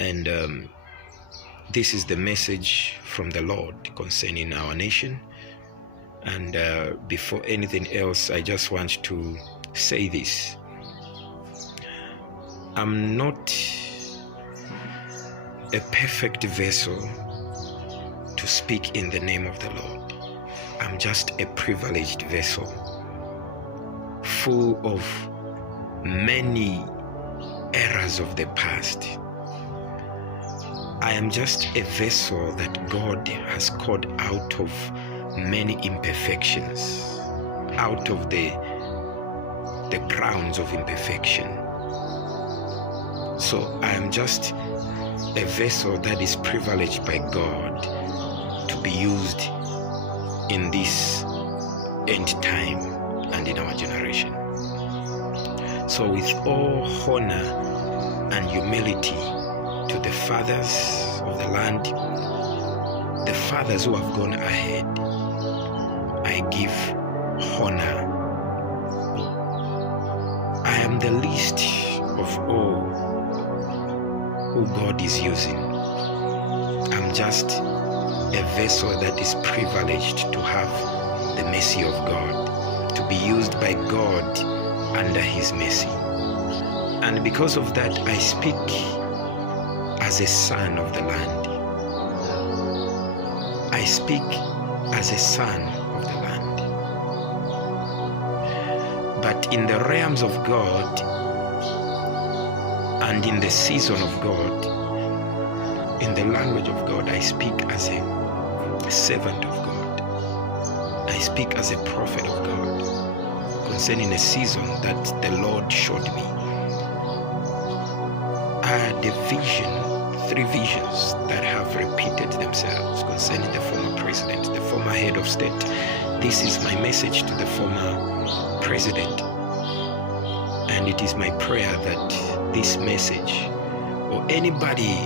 And this is the message from the Lord concerning our nation. And before anything else, I just want to say this. I'm not a perfect vessel to speak in the name of the Lord. I'm just a privileged vessel, full of many errors of the past. I am just a vessel that God has called out of many imperfections, out of the grounds of imperfection. So I am just a vessel that is privileged by God to be used in this end time and in our generation. So with all honor and humility to the fathers of the land, the fathers who have gone ahead, I give honor. I am the least of all who God is using. I'm just a vessel that is privileged to have the mercy of God, to be used by God under His mercy. And because of that, I speak as a son of the land. I speak as a son of the land. But in the realms of God and in the season of God, in the language of God, I speak as a servant of God. I speak as a prophet of God concerning a season that the Lord showed me. I had a vision, 3 visions that have repeated themselves concerning the former president, the former head of state. This is my message to the former president. And it is my prayer that this message, or anybody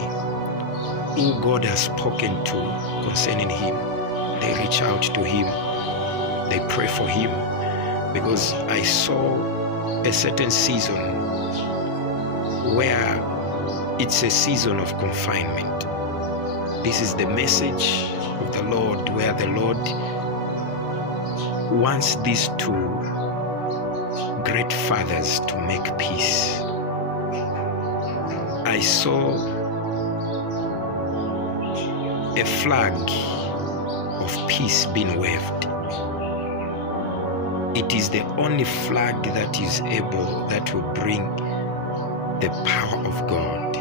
who God has spoken to concerning him, they reach out to him, they pray for him, because I saw a certain season where it's a season of confinement. This is the message of the Lord, where the Lord wants these 2 great fathers to make peace. I saw a flag of peace being waved. It is the only flag that is able, that will bring the power of God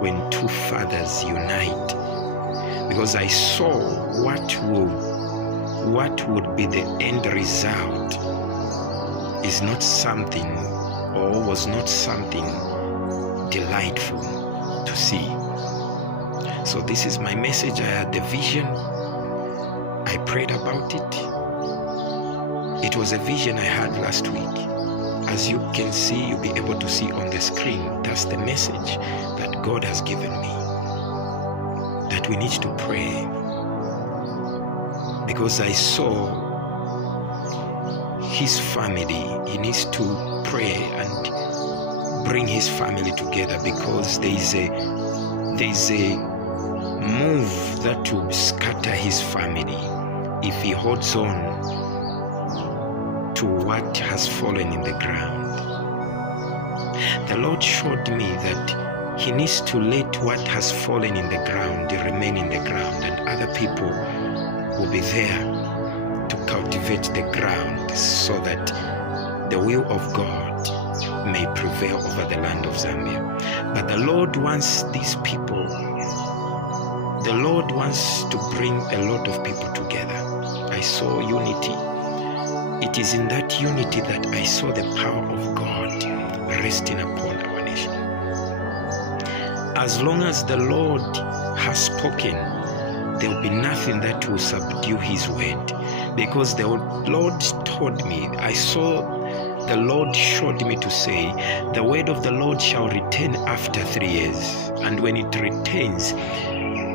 when 2 fathers unite. Because I saw what would be the end result is not something, or was not something delightful to see. So this is my message. I had the vision. I prayed about it. It was a vision I had last week. As you can see, you'll be able to see on the screen. That's the message that God has given me, that we need to pray. Because I saw his family, he needs to pray and bring his family together, because there is a move that will scatter his family if he holds on to what has fallen in the ground. The Lord showed me that he needs to let what has fallen in the ground remain in the ground, and other people will be there to cultivate the ground so that the will of God may prevail over the land of Zambia. But the Lord wants these people, the Lord wants to bring a lot of people together. I saw unity. It is in that unity that I saw the power of God resting upon our nation. As long as the Lord has spoken, there will be nothing that will subdue his word. Because the Lord told me, I saw the Lord showed me to say, the word of the Lord shall return after 3 years. And when it returns,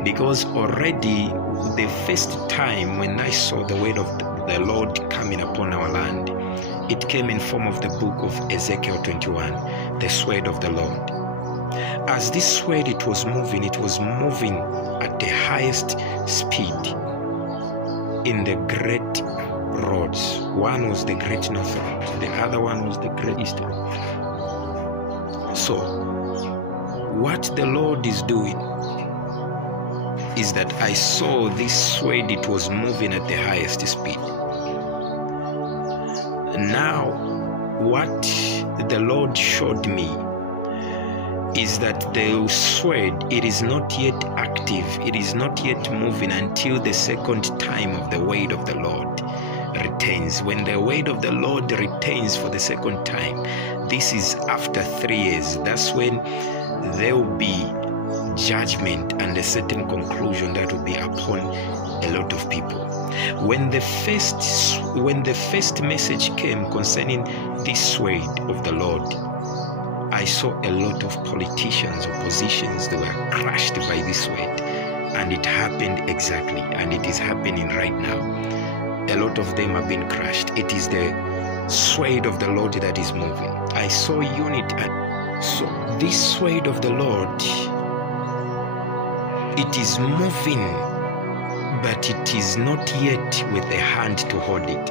because already the first time when I saw the word of the Lord coming upon our land, it came in form of the book of Ezekiel 21, the sword of the Lord. As this sword it was moving at the highest speed in the great roads. One was the Great North Road, the other one was the Great Eastern. So, what the Lord is doing is that I saw this sword, it was moving at the highest speed. Now, what the Lord showed me is that the sword, it is not yet active, it is not yet moving until the second time of the word of the Lord returns. When the word of the Lord returns for the second time, this is after 3 years. That's when there will be judgment and a certain conclusion that will be upon a lot of people. When the first message came concerning this word of the Lord, I saw a lot of politicians, oppositions, they were crushed by this word, and it happened exactly, and it is happening right now. A lot of them have been crushed. It is the sword of the Lord that is moving. I saw unity. So this sword of the Lord, it is moving, but it is not yet with the hand to hold it.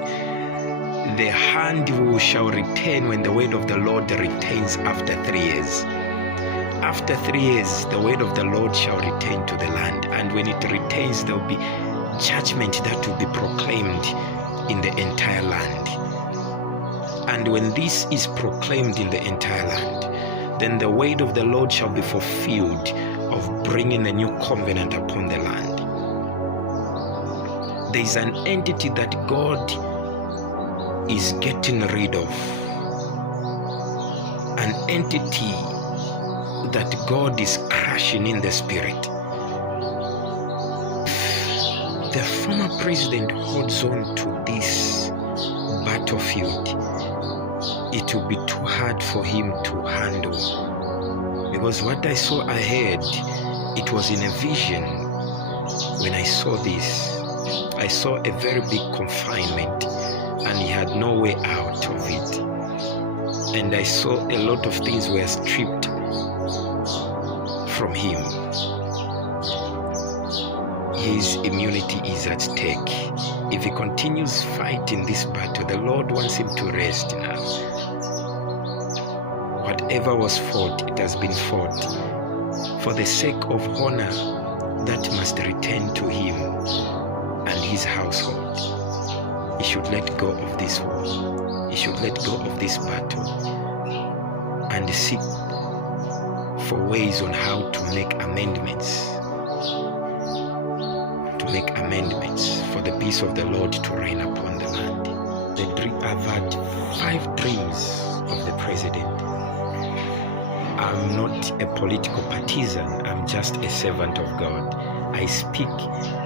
The hand shall return when the word of the Lord returns after 3 years. After 3 years, the word of the Lord shall return to the land, and when it returns, there will be judgment that will be proclaimed in the entire land. And when this is proclaimed in the entire land, then the word of the Lord shall be fulfilled of bringing a new covenant upon the land. There is an entity that God is getting rid of, an entity that God is crushing in the spirit. The former president holds on to this battlefield. It will be too hard for him to handle, because what I saw ahead, it was in a vision. When I saw this, I saw a very big confinement, and he had no way out of it. And I saw a lot of things were stripped from him. His immunity is at stake. If he continues fighting this battle, the Lord wants him to rest now. Whatever was fought, it has been fought. For the sake of honor, that must return to him and his household. He should let go of this war. He should let go of this battle and seek for ways on how to make amendments. To make amendments for the peace of the Lord to reign upon the land. I've had 5 dreams of the president. I'm not a political partisan. I'm just a servant of God. I speak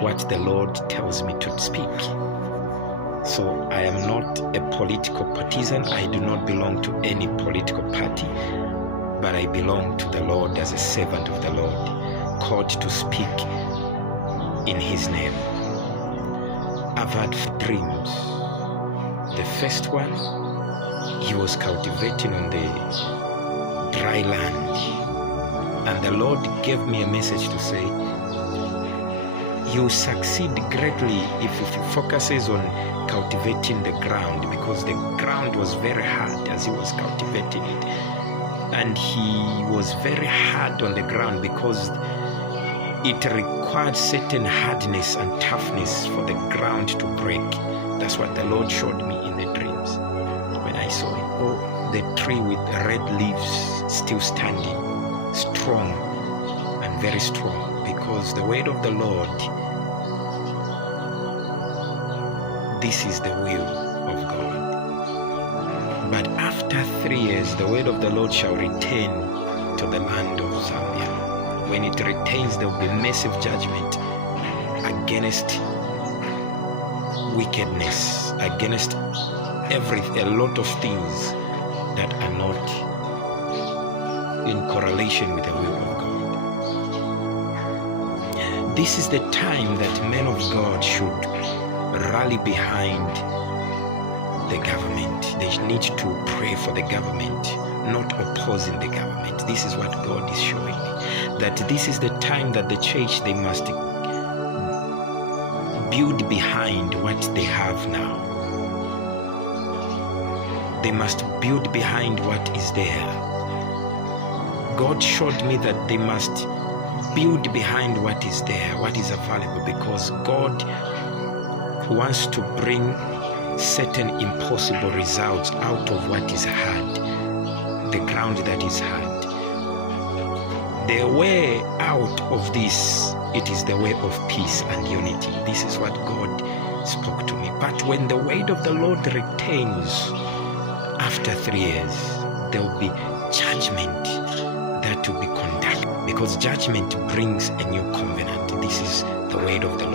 what the Lord tells me to speak. So I am not a political partisan. I do not belong to any political party, but I belong to the Lord as a servant of the Lord, called to speak in his name. I've had dreams. The first one, he was cultivating on the dry land, and the Lord gave me a message to say, you succeed greatly if he focuses on cultivating the ground, because the ground was very hard as he was cultivating it, and he was very hard on the ground because it required certain hardness and toughness for the ground to break. That's what the Lord showed me in the dreams when I saw it. Oh, the tree with red leaves still standing, strong and very strong, because the word of the Lord, this is the will of God. But after 3 years, the word of the Lord shall return to the land of Zambia. When it returns, there will be massive judgment against wickedness, against a lot of things that are not in correlation with the will of God. This is the time that men of God should rally behind the government. They need to pray for the government not opposing the government. This is what God is showing me, that this is the time that the church, they must build behind what they have now. They must build behind what is there. God showed me that they must build behind what is there, what is available, because God wants to bring certain impossible results out of what is hard, the ground that is hard. The way out of this, it is the way of peace and unity. This is what God spoke to me. But when the word of the Lord returns after 3 years, there will be judgment that will be conducted, because judgment brings a new covenant. This is the word of the Lord.